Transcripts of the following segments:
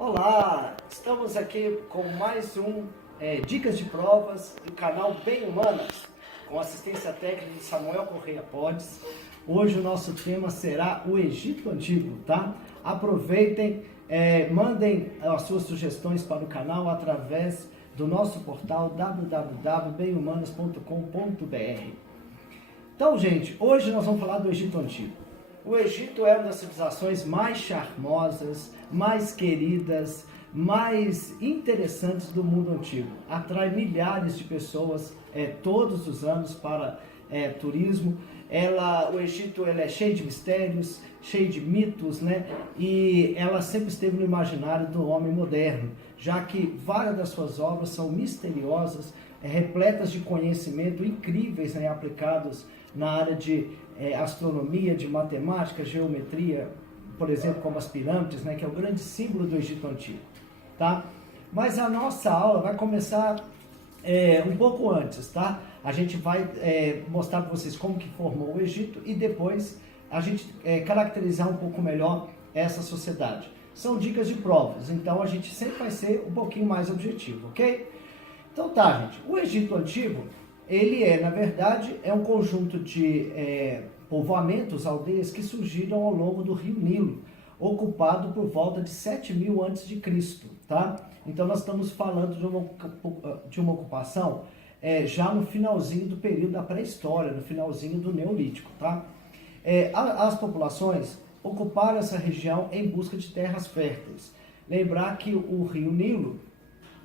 Olá, estamos aqui com mais um Dicas de Provas do canal Bem Humanas, com assistência técnica de Samuel Correia Podes. Hoje o nosso tema será o Egito Antigo, tá? Aproveitem, mandem as suas sugestões para o canal através do nosso portal www.bemhumanas.com.br. Então, gente, hoje nós vamos falar do Egito Antigo. O Egito é uma das civilizações mais charmosas, mais queridas, mais interessantes do mundo antigo. Atrai milhares de pessoas todos os anos para turismo. O Egito é cheio de mistérios, cheio de mitos, né? E ela sempre esteve no imaginário do homem moderno, já que várias das suas obras são misteriosas, repletas de conhecimento incríveis, né, aplicados na área de astronomia, de matemática, geometria, por exemplo, como as pirâmides, né, que é o grande símbolo do Egito Antigo, tá? Mas a nossa aula vai começar um pouco antes, tá? A gente vai mostrar para vocês como que formou o Egito e depois a gente caracterizar um pouco melhor essa sociedade. São dicas de provas, então a gente sempre vai ser um pouquinho mais objetivo, ok? Então tá, gente, o Egito Antigo, ele na verdade, um conjunto de povoamentos, aldeias que surgiram ao longo do Rio Nilo, ocupado por volta de 7.000 a.C., tá? Então nós estamos falando de uma ocupação já no finalzinho do período da pré-história, no finalzinho do Neolítico, tá? As populações ocuparam essa região em busca de terras férteis. Lembrar que o Rio Nilo,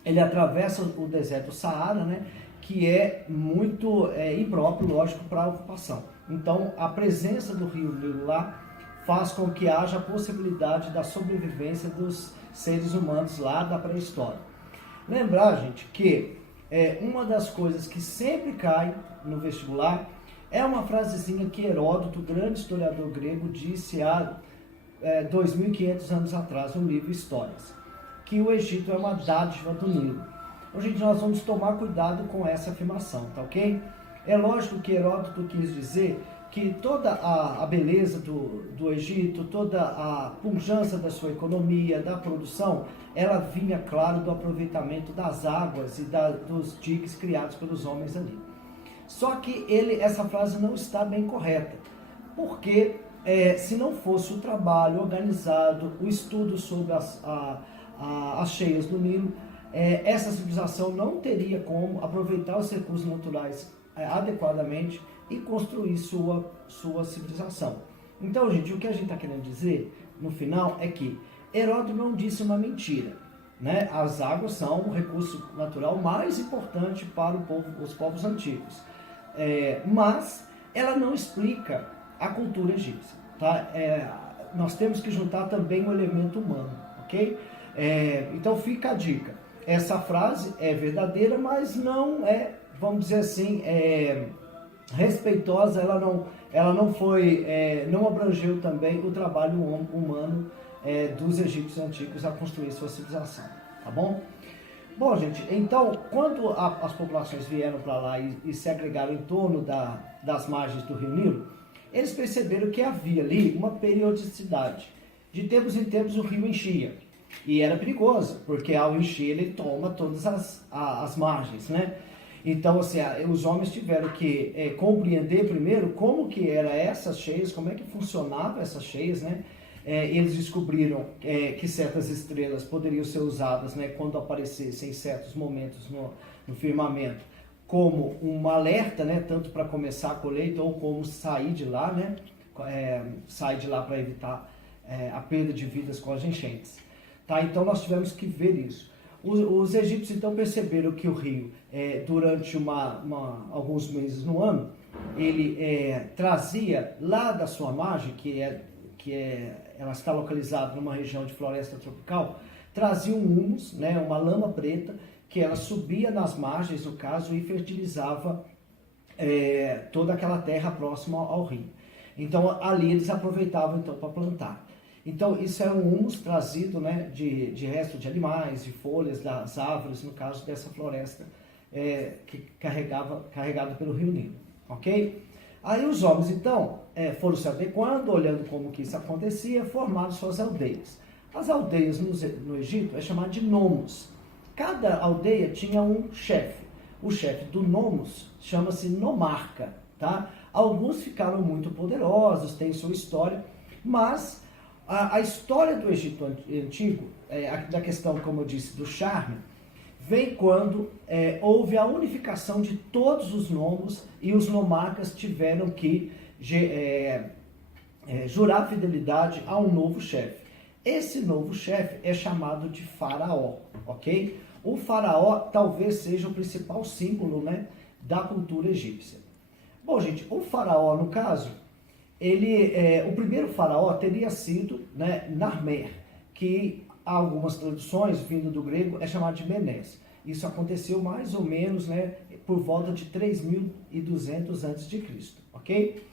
ele atravessa o deserto do Saara, né, que é muito impróprio, lógico, para a ocupação. Então, a presença do Rio Nilo lá faz com que haja a possibilidade da sobrevivência dos seres humanos lá da pré-história. Lembrar, gente, que uma das coisas que sempre cai no vestibular é uma frasezinha que Heródoto, grande historiador grego, disse há 2.500 anos atrás no livro Histórias, que o Egito é uma dádiva do Nilo. Hoje nós vamos tomar cuidado com essa afirmação, tá ok? É lógico que Heródoto quis dizer que toda a beleza do Egito, toda a pujança da sua economia, da produção, ela vinha, claro, do aproveitamento das águas e dos digues criados pelos homens ali. Só que essa frase não está bem correta, porque se não fosse o trabalho organizado, o estudo sobre as cheias do Nilo, essa civilização não teria como aproveitar os recursos naturais adequadamente e construir sua civilização. Então, gente, o que a gente está querendo dizer no final é que Heródoto não disse uma mentira, né? As águas são o recurso natural mais importante para os povos antigos, mas ela não explica a cultura egípcia, tá? Nós temos que juntar também o elemento humano, ok? Então fica a dica. Essa frase é verdadeira, mas não vamos dizer assim, respeitosa. Ela não foi, não abrangeu também o trabalho humano dos egípcios antigos a construir sua civilização, tá bom? Bom, gente, então, quando as populações vieram para lá e se agregaram em torno das margens do Rio Nilo, eles perceberam que havia ali uma periodicidade. De tempos em tempos o rio enchia. E era perigoso, porque ao encher ele toma todas as margens, né? Então, assim, os homens tiveram que compreender primeiro como que eram essas cheias, como é que funcionavam essas cheias, né? Eles descobriram que certas estrelas poderiam ser usadas, né, quando aparecessem em certos momentos no firmamento, como um alerta, né, tanto para começar a colheita ou como sair de lá, né? Sair de lá para evitar a perda de vidas com as enchentes. Tá? Então nós tivemos que ver isso. Os egípcios então perceberam que o rio, durante alguns meses no ano, ele trazia lá da sua margem, ela está localizada numa região de floresta tropical, trazia um humus, né, uma lama preta, que ela subia nas margens, no caso, e fertilizava toda aquela terra próxima ao rio. Então ali eles aproveitavam então para plantar. Então, isso é um humus trazido, né, de resto de animais, de folhas das árvores, no caso dessa floresta carregada pelo Rio Nilo, ok? Aí os homens, então, foram se adequando, olhando como que isso acontecia, formaram suas aldeias. As aldeias no Egito é chamada de nomos. Cada aldeia tinha um chefe. O chefe do nomos chama-se nomarca, tá? Alguns ficaram muito poderosos, têm sua história, mas a história do Egito Antigo, da questão, como eu disse, do charme, vem quando houve a unificação de todos os nomos e os nomarcas tiveram que jurar fidelidade a um novo chefe. Esse novo chefe é chamado de faraó, ok? O faraó talvez seja o principal símbolo, né, da cultura egípcia. Bom, gente, o faraó, no caso, o primeiro faraó teria sido, né, Narmer, que algumas traduções, vindo do grego, é chamado de Menés. Isso aconteceu mais ou menos, né, por volta de 3.200 a.C., ok?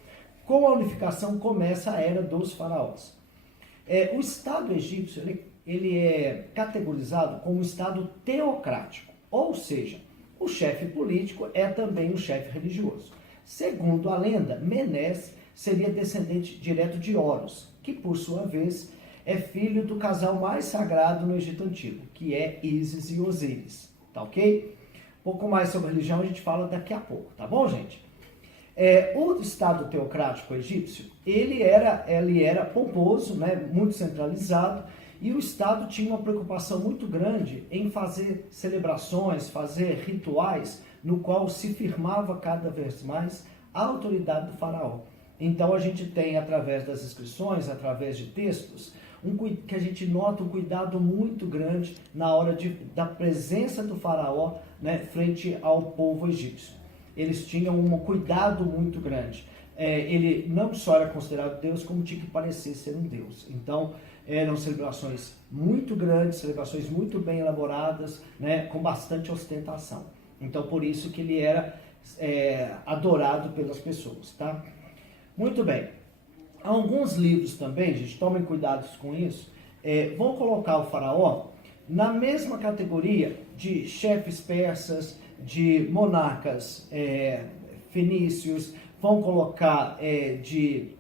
Com a unificação começa a era dos faraós. O Estado egípcio ele é categorizado como um Estado teocrático, ou seja, o chefe político é também um chefe religioso. Segundo a lenda, Menés seria descendente direto de Horus, que por sua vez é filho do casal mais sagrado no Egito Antigo, que é Ísis e Osíris, tá ok? Um pouco mais sobre religião a gente fala daqui a pouco, tá bom, gente? O Estado teocrático egípcio, ele era pomposo, né, muito centralizado, e o Estado tinha uma preocupação muito grande em fazer celebrações, fazer rituais, no qual se firmava cada vez mais a autoridade do faraó. Então a gente tem, através das inscrições, através de textos, que a gente nota um cuidado muito grande na hora da presença do faraó, né, frente ao povo egípcio. Eles tinham um cuidado muito grande. Ele não só era considerado Deus, como tinha que parecer ser um Deus. Então, eram celebrações muito grandes, celebrações muito bem elaboradas, né, com bastante ostentação. Então, por isso que ele era adorado pelas pessoas, tá? Muito bem. Alguns livros também, gente, tomem cuidado com isso, vão colocar o faraó na mesma categoria de chefes persas, de monarcas fenícios, vão colocar de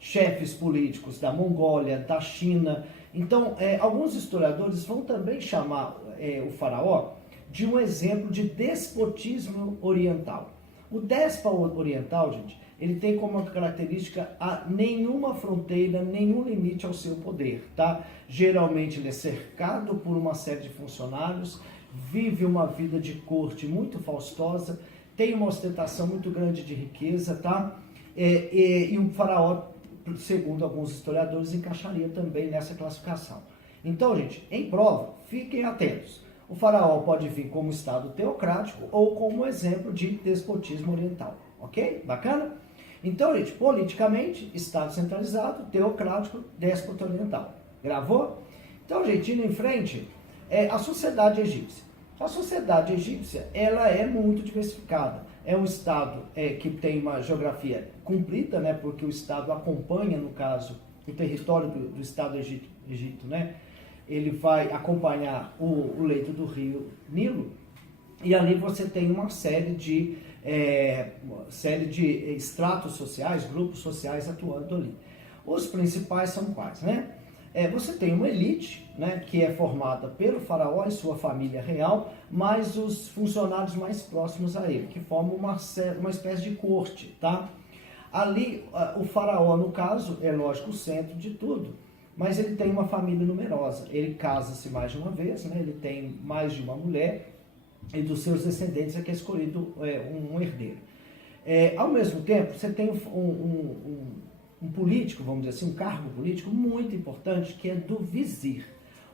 chefes políticos da Mongólia, da China. Então, alguns historiadores vão também chamar o faraó de um exemplo de despotismo oriental. O déspota oriental, gente, ele tem como característica nenhuma fronteira, nenhum limite ao seu poder, tá? Geralmente ele é cercado por uma série de funcionários, vive uma vida de corte muito faustosa, tem uma ostentação muito grande de riqueza, tá? E o faraó, segundo alguns historiadores, encaixaria também nessa classificação. Então, gente, em prova, fiquem atentos. O faraó pode vir como Estado teocrático ou como exemplo de despotismo oriental, ok? Bacana? Então, gente, politicamente, Estado centralizado, teocrático, déspota oriental. Gravou? Então, gente, indo em frente, a sociedade egípcia. A sociedade egípcia, ela é muito diversificada. É um Estado que tem uma geografia comprida, né, porque o Estado acompanha, no caso, o território do Estado Egito, né? Ele vai acompanhar o leito do rio Nilo, e ali você tem uma série de estratos sociais, grupos sociais atuando ali. Os principais são quais, né? Você tem uma elite, né, que é formada pelo faraó e sua família real, mais os funcionários mais próximos a ele, que formam uma espécie de corte, tá? Ali, o faraó, no caso, é lógico o centro de tudo, mas ele tem uma família numerosa. Ele casa-se mais de uma vez, né? Ele tem mais de uma mulher, e dos seus descendentes é que é escolhido um herdeiro. Ao mesmo tempo, você tem um político, vamos dizer assim, um cargo político muito importante, que é do vizir.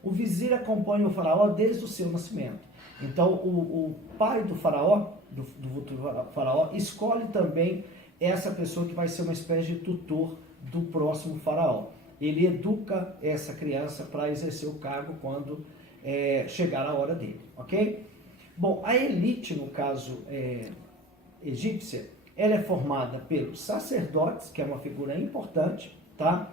O vizir acompanha o faraó desde o seu nascimento. Então, o pai do faraó, do futuro faraó, escolhe também essa pessoa que vai ser uma espécie de tutor do próximo faraó. Ele educa essa criança para exercer o cargo quando chegar a hora dele, ok? Bom, a elite, no caso egípcia, ela é formada pelos sacerdotes, que é uma figura importante, tá?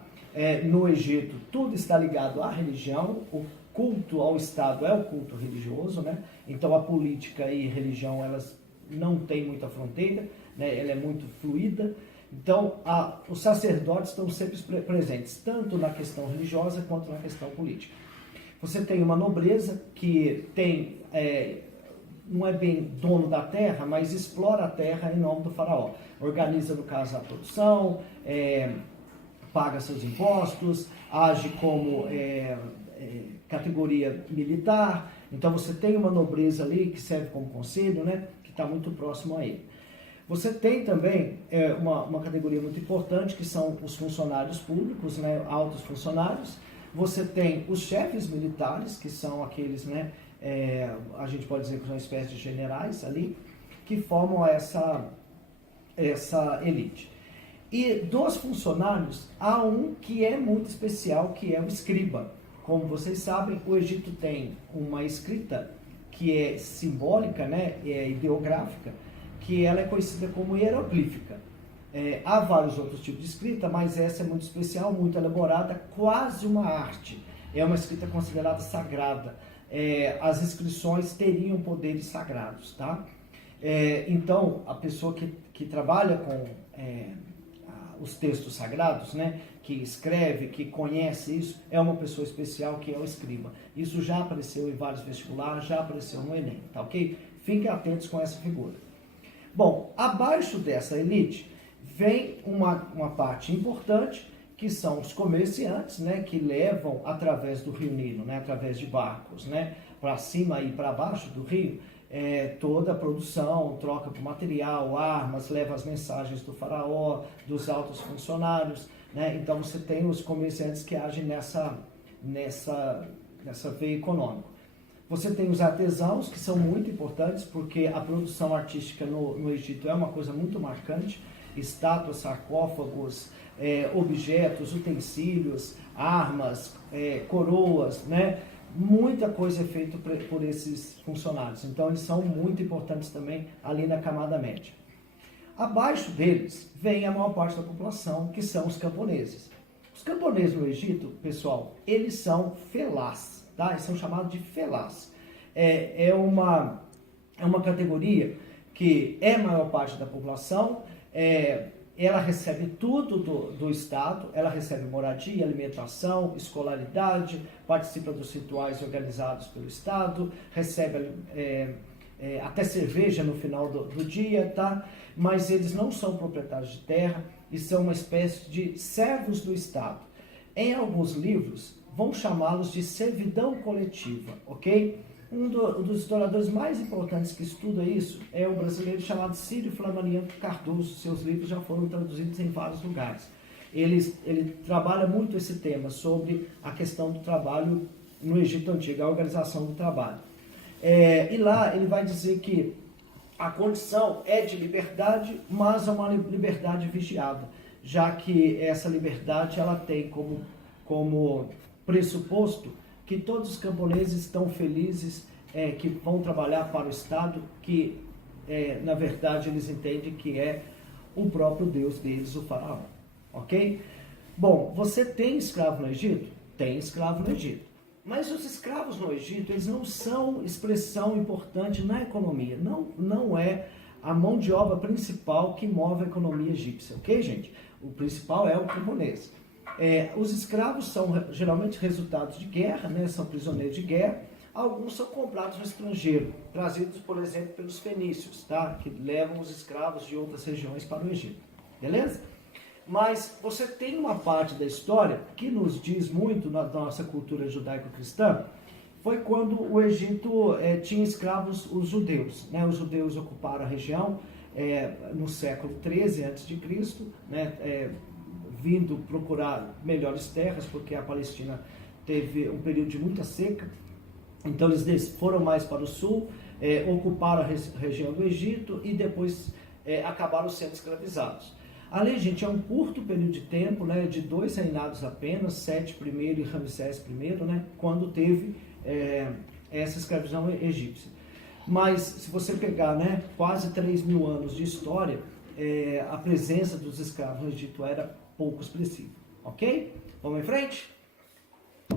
No Egito, tudo está ligado à religião, o culto ao Estado é o culto religioso, né? Então, a política e religião, elas não têm muita fronteira, né? Ela é muito fluida. Então, os sacerdotes estão sempre presentes, tanto na questão religiosa quanto na questão política. Você tem uma nobreza que tem, não é bem dono da terra, mas explora a terra em nome do faraó. Organiza, no caso, a produção, paga seus impostos, age como categoria militar. Então você tem uma nobreza ali que serve como conselho, né, que está muito próximo a ele. Você tem também uma categoria muito importante, que são os funcionários públicos, né, altos funcionários. Você tem os chefes militares, que são aqueles, né, a gente pode dizer que são uma espécie de generais ali, que formam essa elite. E dos funcionários, há um que é muito especial, que é o escriba. Como vocês sabem, o Egito tem uma escrita que é simbólica, né, ideográfica, que ela é conhecida como hieroglífica. Há vários outros tipos de escrita, mas essa é muito especial, muito elaborada, quase uma arte. É uma escrita considerada sagrada. As inscrições teriam poderes sagrados, tá? Então, a pessoa que trabalha com os textos sagrados, né, que escreve, que conhece isso, é uma pessoa especial, que é o escriba. Isso já apareceu em vários vestibulares, já apareceu no Enem, tá ok? Fiquem atentos com essa figura. Bom, abaixo dessa elite vem uma parte importante, que são os comerciantes, né, que levam através do Rio Nilo, né, através de barcos, né, para cima e para baixo do rio, toda a produção, troca por material, armas, leva as mensagens do faraó, dos altos funcionários, né? Então você tem os comerciantes que agem nessa veia econômica. Você tem os artesãos, que são muito importantes, porque a produção artística no Egito é uma coisa muito marcante. Estátuas, sarcófagos, objetos, utensílios, armas, coroas, né? Muita coisa é feita por esses funcionários. Então, eles são muito importantes também ali na camada média. Abaixo deles vem a maior parte da população, que são os camponeses. Os camponeses no Egito, pessoal, eles são felás, tá? Eles são chamados de felás. É uma categoria que é a maior parte da população, ela recebe tudo do Estado, ela recebe moradia, alimentação, escolaridade, participa dos rituais organizados pelo Estado, recebe até cerveja no final do dia, tá? Mas eles não são proprietários de terra e são uma espécie de servos do Estado. Em alguns livros, vão chamá-los de servidão coletiva, ok? Um dos historiadores mais importantes que estuda isso é o brasileiro chamado Círio Flammarion Cardoso. Seus livros já foram traduzidos em vários lugares. Ele trabalha muito esse tema sobre a questão do trabalho no Egito Antigo, a organização do trabalho. E lá ele vai dizer que a condição é de liberdade, mas é uma liberdade vigiada, já que essa liberdade ela tem como pressuposto que todos os camponeses estão felizes, que vão trabalhar para o Estado, que na verdade eles entendem que é o próprio Deus deles, o faraó, ok? Bom, você tem escravo no Egito? Tem escravo no Egito. Mas os escravos no Egito, eles não são expressão importante na economia. Não é a mão de obra principal que move a economia egípcia, ok, gente? O principal é o camponês. Os escravos são geralmente resultados de guerra, né? São prisioneiros de guerra. Alguns são comprados no estrangeiro, trazidos, por exemplo, pelos fenícios, tá? Que levam os escravos de outras regiões para o Egito, beleza? Mas você tem uma parte da história que nos diz muito na nossa cultura judaico-cristã, foi quando o Egito tinha escravos, os judeus, né? Os judeus ocuparam a região no século 13 a.C., né? Vindo procurar melhores terras, porque a Palestina teve um período de muita seca. Então eles foram mais para o sul, ocuparam a região do Egito e depois acabaram sendo escravizados. Ali, gente, é um curto período de tempo, né, de 2 reinados apenas, Sete I e Ramsés I, né, quando teve essa escravidão egípcia. Mas se você pegar, né, quase 3.000 anos de história, a presença dos escravos no Egito era pouco expressiva, ok? Vamos em frente?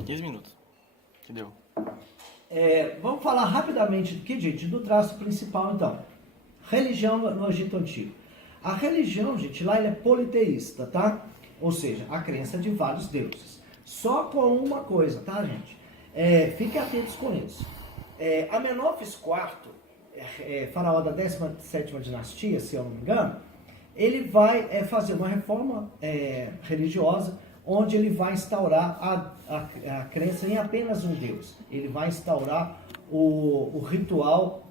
15 minutos. Que deu? Vamos falar rapidamente do que, gente? Do traço principal, então. Religião no Egito Antigo. A religião, gente, lá ele é politeísta, tá? Ou seja, a crença de vários deuses. Só com uma coisa, tá, gente? Fiquem atentos com isso. Amenófis IV, faraó da 17ª dinastia, se eu não me engano, ele vai fazer uma reforma religiosa, onde ele vai instaurar a crença em apenas um Deus. Ele vai instaurar o ritual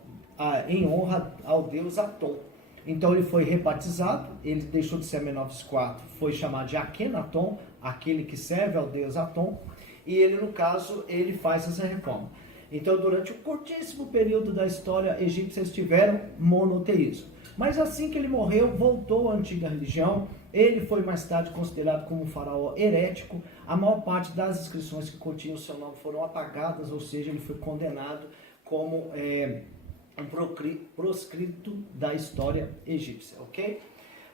em honra ao deus Aton. Então ele foi rebatizado, ele deixou de ser Amenófis IV, foi chamado de Akhenaton, aquele que serve ao deus Aton, e ele, no caso, ele faz essa reforma. Então, durante um curtíssimo período da história egípcia, eles tiveram monoteísmo. Mas assim que ele morreu, voltou à antiga religião. Ele foi mais tarde considerado como um faraó herético. A maior parte das inscrições que continham o seu nome foram apagadas, ou seja, ele foi condenado como um proscrito da história egípcia, ok?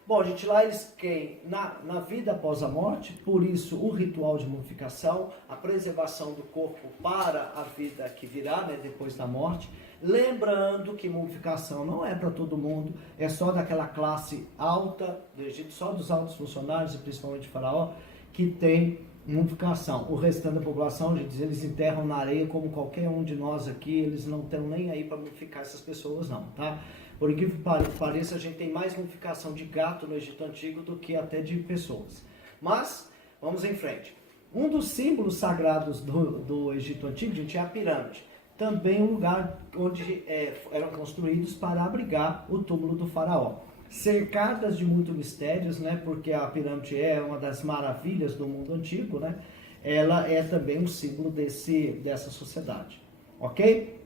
Bom, gente, lá eles querem na vida após a morte, por isso o ritual de mumificação, a preservação do corpo para a vida que virá, né, depois da morte. Lembrando que mumificação não é para todo mundo, é só daquela classe alta do Egito, só dos altos funcionários e principalmente faraó, que tem mumificação. O restante da população, gente, eles enterram na areia como qualquer um de nós aqui, eles não estão nem aí para mumificar essas pessoas não, tá? Por incrível que pareça, a gente tem mais mumificação de gato no Egito Antigo do que até de pessoas. Mas, vamos em frente. Um dos símbolos sagrados do Egito Antigo, gente, é a pirâmide. Também um lugar onde eram construídos para abrigar o túmulo do faraó. Cercadas de muitos mistérios, né, porque a pirâmide é uma das maravilhas do mundo antigo, né, ela é também um símbolo dessa sociedade. Ok?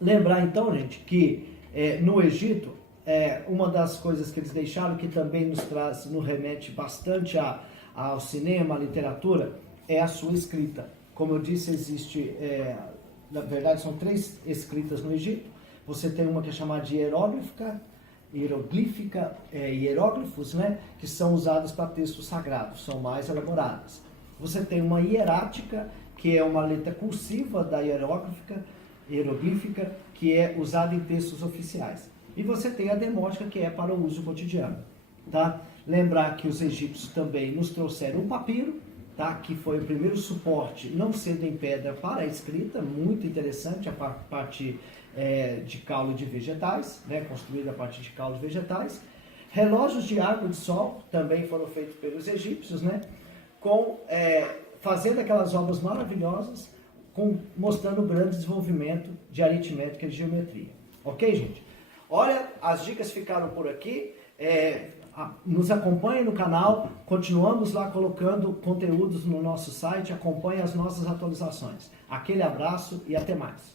Lembrar então, gente, que no Egito, uma das coisas que eles deixaram, que também nos remete bastante ao cinema, à literatura, é a sua escrita. Como eu disse, existe, na verdade, são 3 escritas no Egito. Você tem uma que é chamada de hieroglífica, hieróglifos, né, que são usados para textos sagrados, são mais elaboradas. Você tem uma hierática, que é uma letra cursiva da hieroglífica, que é usada em textos oficiais. E você tem a demótica, que é para o uso cotidiano. Tá? Lembrar que os egípcios também nos trouxeram um papiro, tá? Que foi o primeiro suporte, não sendo em pedra, para a escrita, muito interessante, a partir de caule de vegetais, né? Construída a partir de caule de vegetais. Relógios de água e de sol também foram feitos pelos egípcios, né? Fazendo aquelas obras maravilhosas, mostrando o grande desenvolvimento de aritmética e de geometria. Ok, gente? Olha, as dicas ficaram por aqui. Nos acompanhe no canal, continuamos lá colocando conteúdos no nosso site, acompanhe as nossas atualizações. Aquele abraço e até mais.